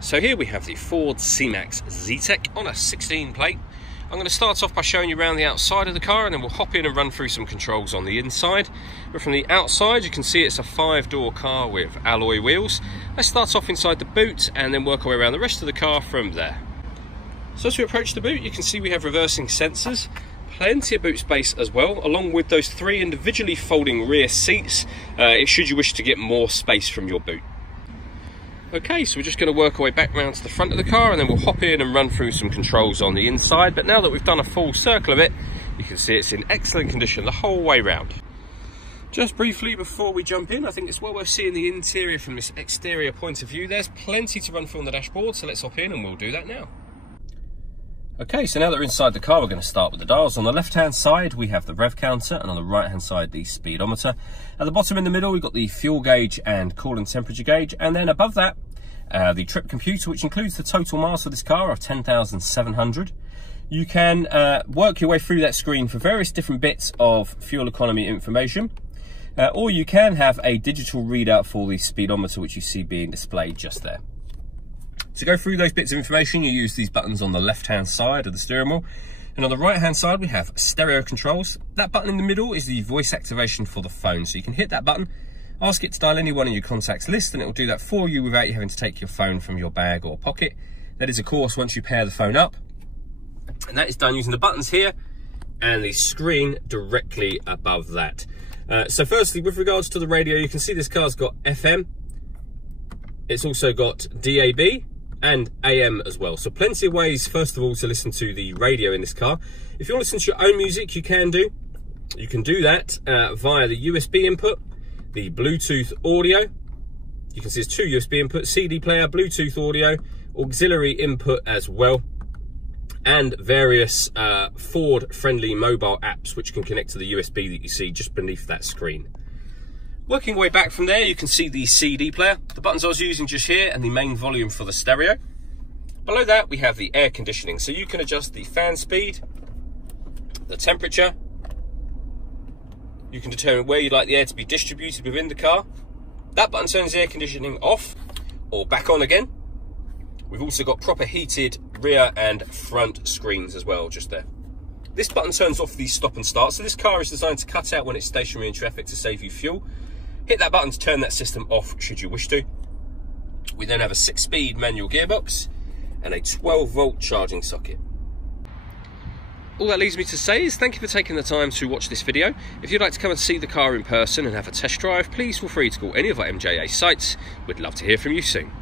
So here we have the Ford C-Max Z-Tech on a 16 plate. I'm going to start off by showing you around the outside of the car, and then we'll hop in and run through some controls on the inside. But from the outside you can see it's a 5-door car with alloy wheels. Let's start off inside the boot and then work our way around the rest of the car from there. So as we approach the boot, you can see we have reversing sensors, plenty of boot space as well, along with those 3 individually folding rear seats, should you wish to get more space from your boot. Okay, so we're just going to work our way back round to the front of the car, and then we'll hop in and run through some controls on the inside. But now that we've done a full circle of it, you can see it's in excellent condition the whole way round. Just briefly before we jump in, I think it's well worth seeing the interior from this exterior point of view. There's plenty to run through on the dashboard, so let's hop in and we'll do that now. Okay, so now that we're inside the car, we're going to start with the dials. On the left-hand side, we have the rev counter, and on the right-hand side, the speedometer. At the bottom in the middle, we've got the fuel gauge and coolant temperature gauge, and then above that, the trip computer, which includes the total miles of this car of 10,700. You can work your way through that screen for various different bits of fuel economy information, or you can have a digital readout for the speedometer, which you see being displayed just there. To go through those bits of information, you use these buttons on the left-hand side of the steering wheel. And on the right-hand side, we have stereo controls. That button in the middle is the voice activation for the phone. So you can hit that button, ask it to dial anyone in your contacts list, and it will do that for you without you having to take your phone from your bag or pocket. That is, of course, once you pair the phone up. And that is done using the buttons here and the screen directly above that. So firstly, with regards to the radio, you can see this car's got FM. It's also got DAB. And AM as well. So plenty of ways, first of all, to listen to the radio in this car. If you want to listen to your own music, you can do. You can do that via the USB input, the Bluetooth audio. You can see there's 2 USB inputs, CD player, Bluetooth audio, auxiliary input as well, and various Ford-friendly mobile apps which can connect to the USB that you see just beneath that screen. Working way back from there, you can see the CD player, the buttons I was using just here, and the main volume for the stereo. Below that, we have the air conditioning, so you can adjust the fan speed, the temperature. You can determine where you'd like the air to be distributed within the car. That button turns the air conditioning off or back on again. We've also got proper heated rear and front screens as well, just there. This button turns off the stop and start, so this car is designed to cut out when it's stationary in traffic to save you fuel. Hit that button to turn that system off should you wish to. We then have a 6-speed manual gearbox and a 12-volt charging socket. All that leaves me to say is thank you for taking the time to watch this video. If you'd like to come and see the car in person and have a test drive, please feel free to call any of our MJA sites. We'd love to hear from you soon.